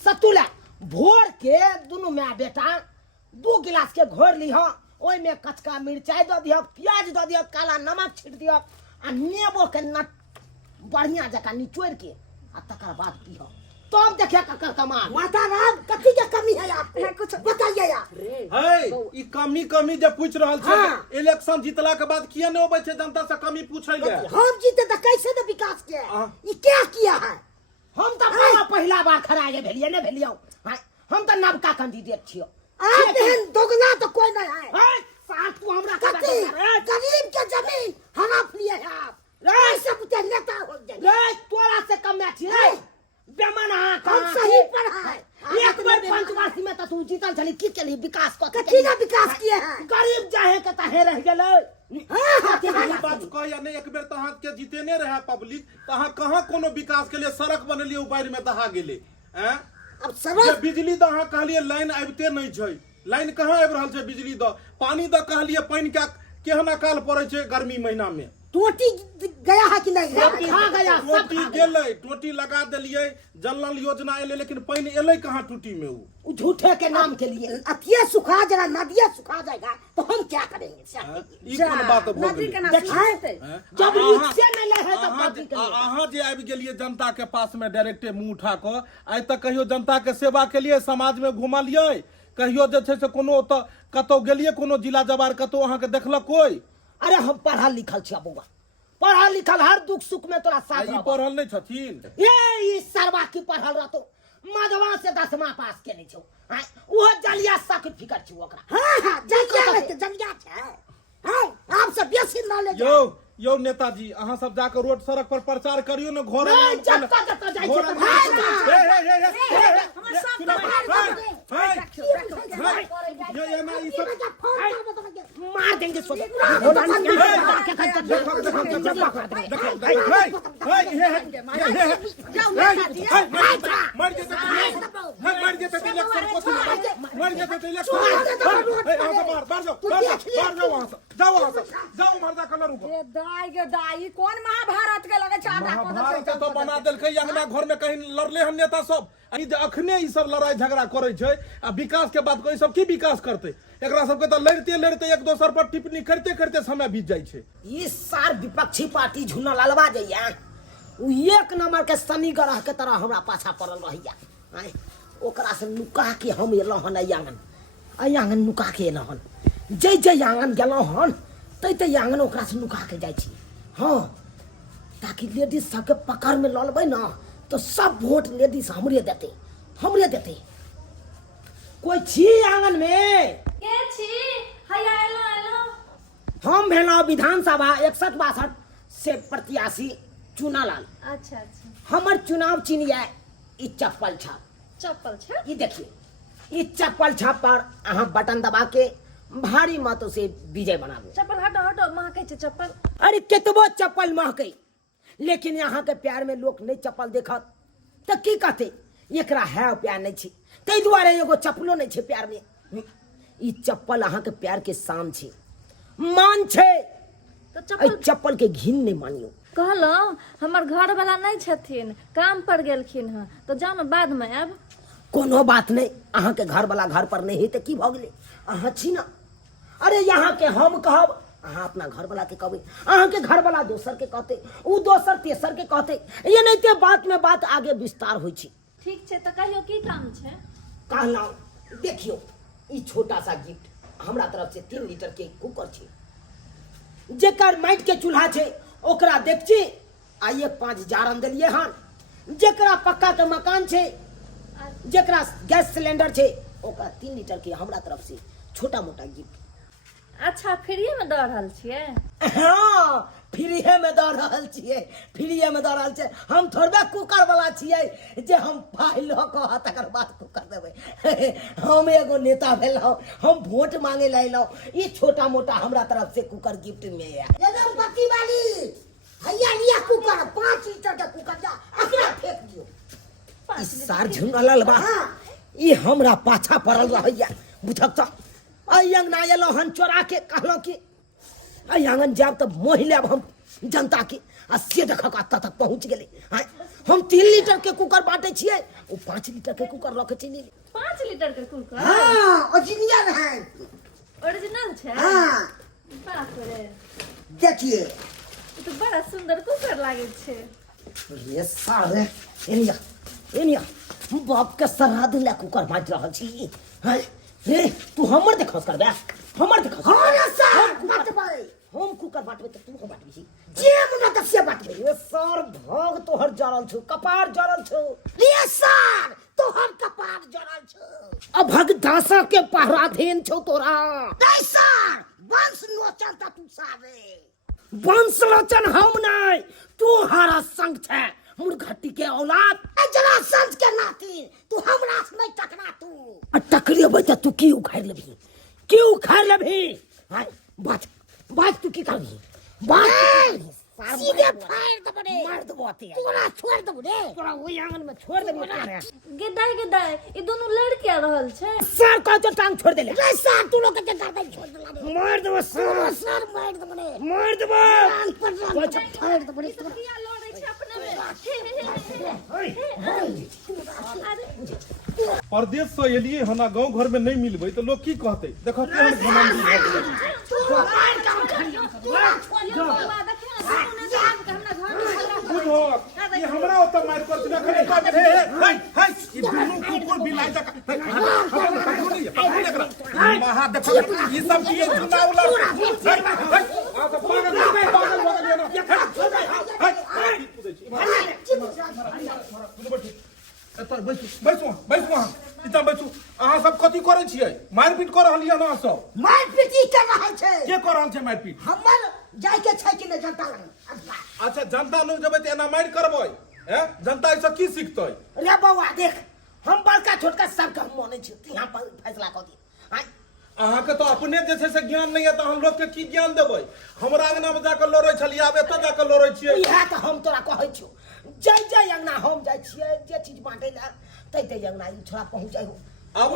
सत्तू ले भोर के दुनू माय बेटा 2 गिलास के घोर लीह ओइ में कचका मिर्चाई द दियो प्याज द दियो काला नमक छिट दियो आ नेबो के नट बढ़िया जका निचोड़ के आ तकर बाद पीह तब देखिए ककर कमाल माता राम कथी के कमी है आपको कुछ बताइए यार है ई कमी जे पूछ रहल छै इलेक्शन जीतला के बाद किया नहीं होबै छै जनता से कमी पूछै ले हम जीते त कैसे तो विकास के ई क्या किया है हम तो पहला बार खड़ा भेलिए ने भेलियो हम तो नवका कैंडिडेट छियो आप एहन दोगला तो कोई नहीं है साथ तू हमरा गरीब के जमीन हड़प लिए है आप ऐसे पुते नेता हो जाए तोरा से कम छी रे बेमन हम सही पर है एक बार पंचवासी में तो तू जीतल छली की केली विकास की ना विकास किए है गरीब जाहे के ताहे रह गेलै बात कह या नहीं एक बेर तहां के जीतेने रहे पब्लिक तहां कहां कोनो विकास के लिए सड़क बनलिए उबार में दहा गेले हैं अब सड़क बिजली द अहाँ कहलिए लाइन आबिते नहीं छै लाइन कहां आबि रहल छै बिजली द पानी द कहलिए पानी के केहन अकाल पड़ै छै गर्मी महीना में टोटी गया है कि नहीं खा गया टोटी गेलै टोटी लगा देलिए जल नल योजना एले लेकिन पानी एलै कहां टूटी में उ झूठे के नाम के लिए अब ये सुखा जरा नदिया सुखा जाएगा तो हम क्या करेंगे ई कोन बात भ नदी के गेलै ना जब रिक्शे में ले है तो बात के अहाँ जे आबि गेलिए जनता के पास में डायरेक्टे मुंह उठा क आइ तक कहियो जनता के सेवा के लिए समाज में घुमलिए कहियो जे छै से कोनो त कतौ गेलिए कोनो जिला जवार कतौ अहाँ के देखलक कोई अरे हम पढ़ल लिखल छी बउआ पढ़ल लिखल हर दुख सुख में तोरा साथ ई रहबो। पढ़ल नहीं छथिन ये इस सरवा की पढ़ल रहतो मधवा से 10वां पास केने छौ हां वो जलिया सर्टिफिकेट छौ ओकरा। हां जलिया में जलिया छै हां आप सब बेसी नॉलेज यो नेताजी अहाँ सब जाकर रोड सड़क पर प्रचार करियो न घर नहीं जत्ता जत्ता जाय छै हमर सब मार देंगे सो दाई गे दाई कोन महाभारत के लगे छै आधा महाभारत तो बना देलकै अंगना घर में कहीं लड़ले हन नेता सब ई जे अखने ई सब लड़ाई झगड़ा करे छै आ विकास के बात कोई सब की विकास करते एकरा सबके तो लड़ते लड़ते एक दोसर पर टिप्पणी करते करते समय बीत जाय छै। ई सार विपक्षी पार्टी झुना ललवा जइया उ एक नंबर के शनि ग्रह के तरह हमरा पाछा पड़ल रहिया आय ओकरा से नुका के हम एलौ हन आंगन नुका के एलौ हन जय आंगन गेलौ हन तै आंगन ओकरा से नुका के जाय छी हां ताकि लेडीज सबके पकड़ में ल लेबै ना तो सब वोट लेडीज हमरे देते कोई छी आंगन में के छी हैया एलो हम भेलौ विधानसभा 61-62 से प्रत्याशी चुनालाल। अच्छा अच्छा हमर चुनाव चिन्ह है ई चप्पल छाप ई देखिए ई चप्पल छाप पर अहाँ बटन दबा के भारी मतों से विजय बनाबू। चप्पल हटो महकै छै चप्पल। अरे केतबो चप्पल महकै लेकिन यहाँ के प्यार में लोग नहीं चप्पल देखत तो की कहते एकरा है प्यार नहीं छी तै दुआरे एगो चप्पलो नहीं छे प्यार में। ई चप्पल अहाँ के प्यार के शान छे मान छे तो चप्पल के घिन नहीं मानियो। कहलो हमर घर वाला नहीं छथिन काम पर गेलखिन हँ तो जानो बाद में आब। कोनो बात नहीं अहाँ के घर वाला घर पर नहीं है तो की भ गेलै अहाँ छी ना। अरे यहाँ के हम कहब अहाँ अपना घर वाला के कहबै अहाँ के घर वाला दोसर के कहते उ दोसर तेसर के कहते ये नहीं ते बात में बात आगे विस्तार होइ छै। ठीक छै तो कहियो की काम छै। कहलौ देखियो ई छोटा सा गिफ्ट हमरा तरफ से 3 लीटर के कुकर छै जेकर माइट के चूल्हा छै ओकरा देखछि आ 1-5 जारन देलिए हन जेकरा पक्का के मकान छै जेकरा गैस सिलेंडर छै ओकरा 3 लीटर के हमरा तरफ से छोटा मोटा गिफ्ट। अच्छा फ्रीए में दऽ रहल छियै। हाँ फ्रीए में दऽ रहल छियै हम थोड़बे कुकर वाला छियै जे हम पाइ लऽ कऽ तकर बाद कुकर देबै। हम एगो नेता भेलौ हम वोट मांगे ला एलौ ई छोटा मोटा हमरा तरफ से कुकर गिफ्ट में है। एकदम बत्ती वाली हैया लिया कुकर 5 लीटर का कुकर जा एकरा फेंक दियो। ई सार झुनलल बा ई हमरा पाछा पड़ल रहैया बुझक त आई अंगना एलो हन चोरा के कहलो कि आई आंगन जाब त मोहि लेब हम जनता के आ से देख के अत्ता तक पहुंच गेले हम 3 लीटर के कुकर बांटे छियै ओ 5 लीटर के कुकर रखे छी। 5 लीटर के कुकर हां ओरिजिनल है ओरिजिनल छै। हां बाप रे देखिए ई तो बड़ा सुंदर कुकर लागे छै। ये सारे एनिया बाप के श्राद्ध ले कुकर बांट रहल छी हैं रे तू हमर देखस करबे हमर देखस हां रे सर बतबै हम कुकर बांटबे त तू हम बांटबी जे मुना त से बतबै ये सर भोग तोहर जरल छौ कपार जरल छौ रे सर तोहर कपार जरल छौ अभग दासा के पहराधीन छौ तोरा। नहीं सर वंश नोचन त तू सारे वंशलोचन हम नहीं तू हरा संग छे मुर्घटी के औलाद जरा संस के नाती तू हमरा से नहीं टकरा तू टकरेबै त तू की उखाड़ लेबही हाय बात तू की करबी बात सीधे फाड़ दबरे मार दबो अते तोरा छोड़ दबो रे तोरा ओइ आंगन में छोड़ देबो रे गेदाई ई दोनों लड़के आ रहल छै। सर का तो टांग छोड़ देले रे सर तू लोग के गर्दन छोड़ देला रे मार देबो सर सर मार दबो रे मार देबो कान पर फाड़ दबो रे बिया लड़ै छै अपने में। प्रदेश से एलिए हना गांव घर में नहीं मिलबै तो लोग की कहते देखो केहन घमंडी भऽ गेलै। तू मार काम खड़िया देखियो ना सुने से आज के हमरा घर में झगड़ा बुझो ये हमरा ओत मार कर दिना खने का हे हे ई दुनू कुकुर बिलाई तक महा देखो ई सब की चुनाव लड़ आ सब पागल हो गए ना बैसू बैसू बैसू अहाँ इतना बैसू अहाँ सब कथी करे छियै मारपीट कर रहलियै अहाँ सब मारपीट ई कर रहल छै के कर रहल छै मारपीट हमर जाय के छै कि नहीं जनता लग अच्छा जनता लोग जब एना मार करबै हैं जनता ऐसा की सीखतै रे बउआ देख हम बड़का छोटका सबके हम मानै छी यहाँ पर फैसला कऽ दी अहाँ के तो अपने जे छै से ज्ञान नहीं है तो हम लोग के की ज्ञान देबै हमरा अंगना में जाकर लड़ै छलियै आब एतऽ जाकर लड़ै छियै इएह तऽ हम तोरा कहै छियौ जय अंगना हम जाइ छियै जे चीज बांटै लए तै अंगना ई छोरा पहुँचै हो अब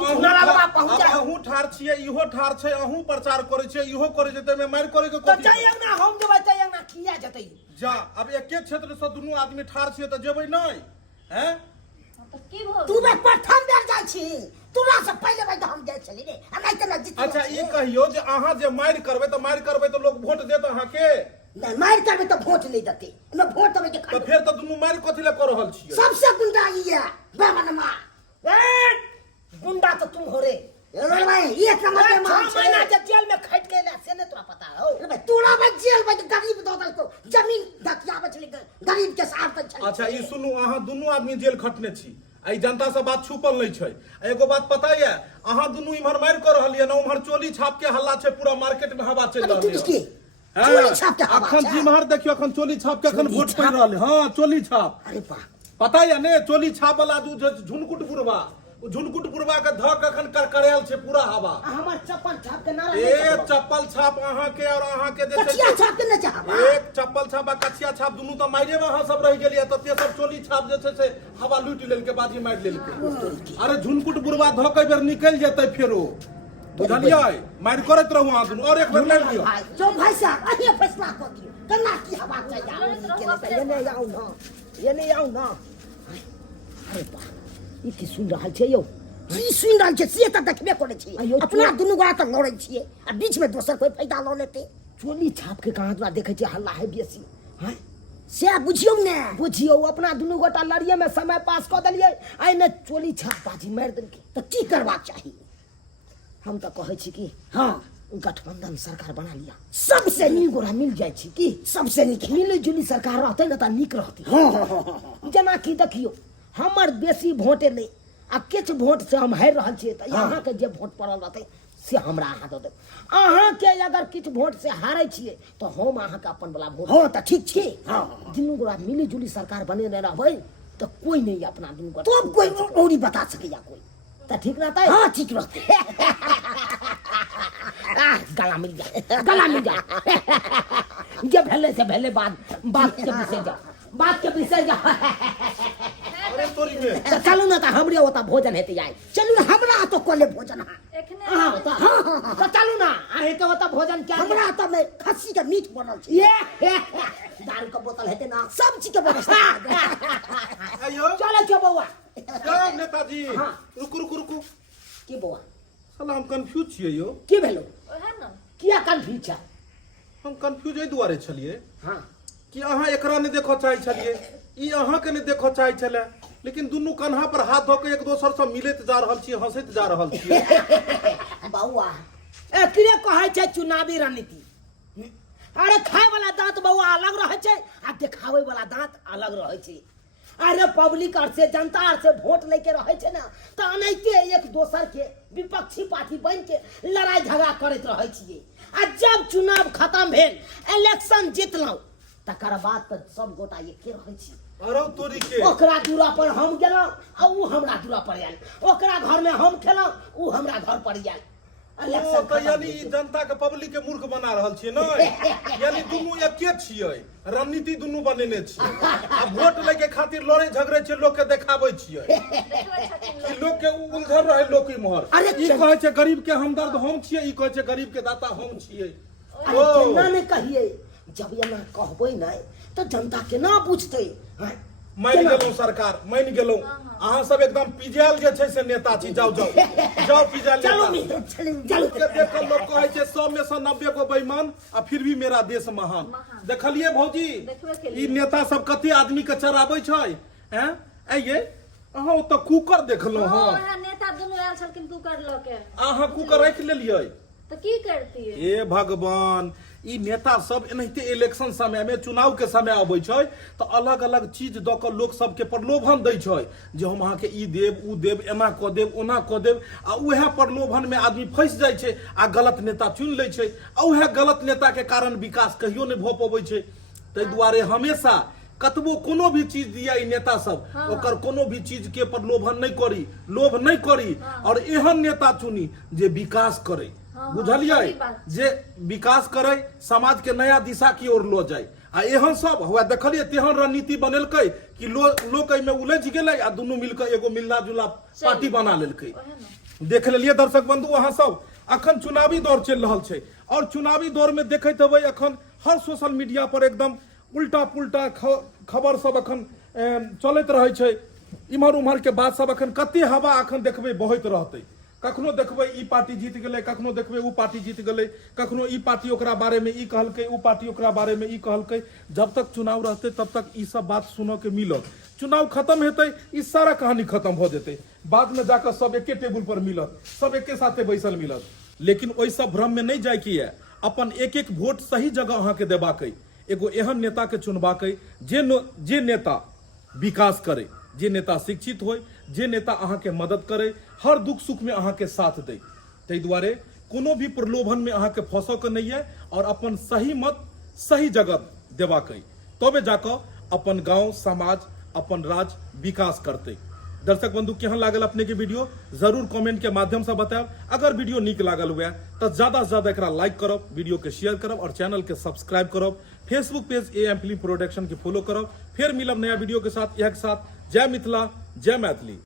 अहूँ ठार छियै इहो ठार छै अहूँ प्रचार करै छियै इहो करै छै तैमे मार करे के तो जय अंगना हम जेबै तै अंगना किया जेतै जा अब एके क्षेत्र से दुनू आदमी ठार छियै तऽ जेबै नहीं हैं तू बे प्रथम बेर जाइ छी तोरा से पहले भाई हम जाइ छली रे हम नहीं त जीत अच्छा ई कहियो जे अहाँ जे मार करबै तऽ लोग वोट देत अहाँ के नहीं मार करबे तो वोट नहीं देते न वोट देबे के तो फिर तो दुनू मार कथि ले कर रहल छियै सबसे गुंडा ई है बाबा नमा गुंडा तो तुम हो रे भाई ये कमर के मार 6 महीना के जेल में खट के ले से ने तोरा पता हो भाई तोरा में जेल में गरीब दो दल को जमीन धकियाबे छली गरीब के साथ छली अच्छा ई सुनू अहाँ दुनू आदमी जेल खटने छी आई जनता से बात छुपल नहीं छै एगो बात पता है अहाँ दुनू इम्हर मार कर रहलियै ना उम्हर चोली छाप के हल्ला छै पूरा मार्केट में हवा चल रहल है चोली छाप के हवा अखन जिम्हर देखियो अखन चोली छाप के अखन वोट पड़ रहल है हां चोली छाप अरे वाह पता है ने चोली छाप वाला झुनकुट बुरबा के धक अखन करकरेल छै पूरा हवा हमर चप्पल छाप के नारा ए चप्पल छाप अहाँ के और अहाँ के जे कचिया छाप के न चाहब एक चप्पल छाप आ कचिया छाप दुनू तो मारे में अहाँ सब रह गेलियै तते सब चोली छाप जे छै से हवा लूट लेल के बाजी मार लेल के अरे झुनकुट बुरबा धक बेर निकल जेतै फेरो बुझलियै मार करत रहू अहाँ दुनू और एक बेर मार दियौ जो भाई साहब अही फैसला कर दियो केना की हवा चाहिए ये नहीं आऊ ना अरे वाह ई की सुन रहल छै यौ की सुन रहल छै से त देखबे करै छी अपना दुनू गोरा त लड़ै छियै आ बीच में दोसर कोई फायदा ल लेते चोली छाप के कहां तोरा देखै छै हल्ला है बेसी हैं से बुझियौ ने बुझियौ अपना दुनू गोटा लड़िए में समय पास कऽ देलियै आइ ने चोली छाप बाजी मार देलकै त की करबाक चाही हम तो कहै छी कि हाँ गठबंधन सरकार बना लिया सबसे नी गोरा मिल जाय छी कि सबसे नीक मिली जुली सरकार रहतै न त नीक रहतै जेना कि देखियो हमर बेसी वोटे नहीं आ किछ वोट से हम हारि रहल छियै त यहाँ के जे वोट पड़ल रहतै से हमरा अहाँ दऽ देब अहाँ के अगर किछ वोट से हारै छियै तो हम अहाँ के अपन वाला वोट हो त ठीक छी दुनू गोरा मिली जुली सरकार बनेने रहबै तो कोई नहीं अपना दुनू गोरा तो कोई औरी बता सकेया कोई त ठीक रहतै हां ठीक रहतै गला मिल जा जे भेले से भेले बात के विषय जा बात के विषय जा अरे तोरी में तो चलू ना तो हमरे होता भोजन हेते आई चलू हमरा तो कोले भोजन हां तो चलू ना आहे तो होता भोजन क्या हमरा तो में खस्सी के मीट बनल छै ये दारू का बोतल हेते ना सब चीज के व्यवस्था आयो चलो क्यों बउआ क्या नेताजी रुकू की बउआ साला हम कंफ्यूज छियै यो की भेलो किया कंफ्यूज छ हम कंफ्यूज एहि दुआरे छलियै हां कि अहाँ एकरा ने देखो चाहै छलियै ई अहाँ के ने देखो चाहै छले लेकिन दुनू कन्हा पर हाथ धो के एक दोसर से मिलैत जा रहल छियै हंसैत जा रहल छियै बउआ एकरे कहै छै चुनावी रणनीति अरे खाए वाला दांत बउआ अलग रहे छै आ देखावे वाला दांत अलग रहे छै अरे पब्लिक और से जनता और से वोट लेके रहे छै ना त अनैते एक दोसर के विपक्षी पार्टी बन के लड़ाई झगड़ा करैत रहे छियै आ जब चुनाव खत्म भेल इलेक्शन जीतलौ तकर बाद त सब गोटा एके रहे छी अरे तोरी के ओकरा दूरा पर हम गेलौ आ ऊ हमरा दूरा पर आयल ओकरा घर में हम खेलौ ऊ हमरा घर पर आयल इलेक्शन तो यानी जनता के पब्लिक के मूर्ख बना रहल छियै न यानी दुनू एके छियै रणनीति दुनू बनेने छियै आ वोट ले के खातिर लड़े झगड़े छियै लोग के देखाबै छियै कि लोग के उलझल रहे लोग इम्हर ई कहै छै गरीब के हमदर्द हम छियै ई कहै छै गरीब के दाता हम छियै अरे केना ने कहिए जब एना कहबै नै तो जनता केना बुझतै मान गेलौं सरकार मान गेलौं अहाँ सब एकदम पिजाल जे छै से नेता छी जाओ पिजाल चलो चलो के देख लोग कहै छै 100 में से 90 को बेईमान आ फिर भी मेरा देश महान देखलिए भौजी ई नेता सब कते आदमी के चराबै छै हैं आइए अहाँ ओतऽ कुकर देखलौं हां नेता दुनू आयल छलखिन कुकर लऽ के अहाँ कुकर राखि लेलियै तो की करती है हे भगवान ई नेता सब एनाहिते इलेक्शन समय में चुनाव के समय अबै छै तो अलग अलग चीज द के लोक सब के प्रलोभन दै छै जे हम अहाँ के ई देब उ देब एना क देब ओना क देब आ उहे प्रलोभन में आदमी फंस जाइ छै आ गलत नेता चुन लै छै आ उहे गलत नेता के कारण विकास कहियो नहीं भ पबै छै ताहि दुआरे हमेशा कतबो कोनो भी चीज दिया ई नेता सब ओकर कोनो भी चीज के प्रलोभन नहीं करी लोभ नहीं करी और एहन नेता चुनी जे विकास करे बुझलिए जे विकास करे समाज के नया दिशा की ओर लो जाए आ एहन सब हुआ देखलिए तेहन रणनीति बनेलकै कि लोग एहिमे उलझ गेलै आ दुनू मिलकर एगो मिलना जुला पार्टी बना लेलकै देख लेलिए दर्शक बंधु अहाँ सब अखन चुनावी दौर चल रहल छै और चुनावी दौर में देखैत हेबै अखन हर सोशल मीडिया पर एकदम उल्टा पुल्टा खबर सब अखन चलैत रहै छै इम्हर उम्हर के बात सब अखन कते हवा अखन देखबै बहैत रहतै कखनो देखबै ई पार्टी जीत गेलै कखनो देखबै उ पार्टी जीत गेलै कखनो ई पार्टी ओकरा बारे में ई कहलकै उ पार्टी ओकरा बारे में ई कहलकै जब तक चुनाव रहतै तब तक ई सब बात सुनऽ के मिलत चुनाव खत्म हेतै ई सारा कहानी खत्म भ जेतै बाद में जाकर सब एके टेबुल पर मिलत सब एके साथे बैसल मिलत लेकिन ओइ सब भ्रम में नहीं जाय कि अपन एक एक वोट सही जगह अहाँ के देबाकै एगो एहन नेता के चुनबाकै जे नेता विकास करे जे नेता शिक्षित होय जे नेता अहाँ के मदद करे हर दुख सुख में अहाँ के साथ दे ताहि दुआरे कोनो भी प्रलोभन में अहाँ के फंसो के नहीं है और अपन सही मत सही जगह देबाकै तबे जाकर अपन गांव समाज अपन राज्य विकास करते दर्शक बंधु केहन लागल अपने के वीडियो जरूर कमेंट के माध्यम से बताएब अगर वीडियो निक लागल हुए तो ज्यादा से ज्यादा एकरा लाइक करब वीडियो के शेयर करब और चैनल के सब्सक्राइब करब Facebook page AM film production के फॉलो करब फिर मिलब नया वीडियो के साथ जय मिथिला जय मैथिली।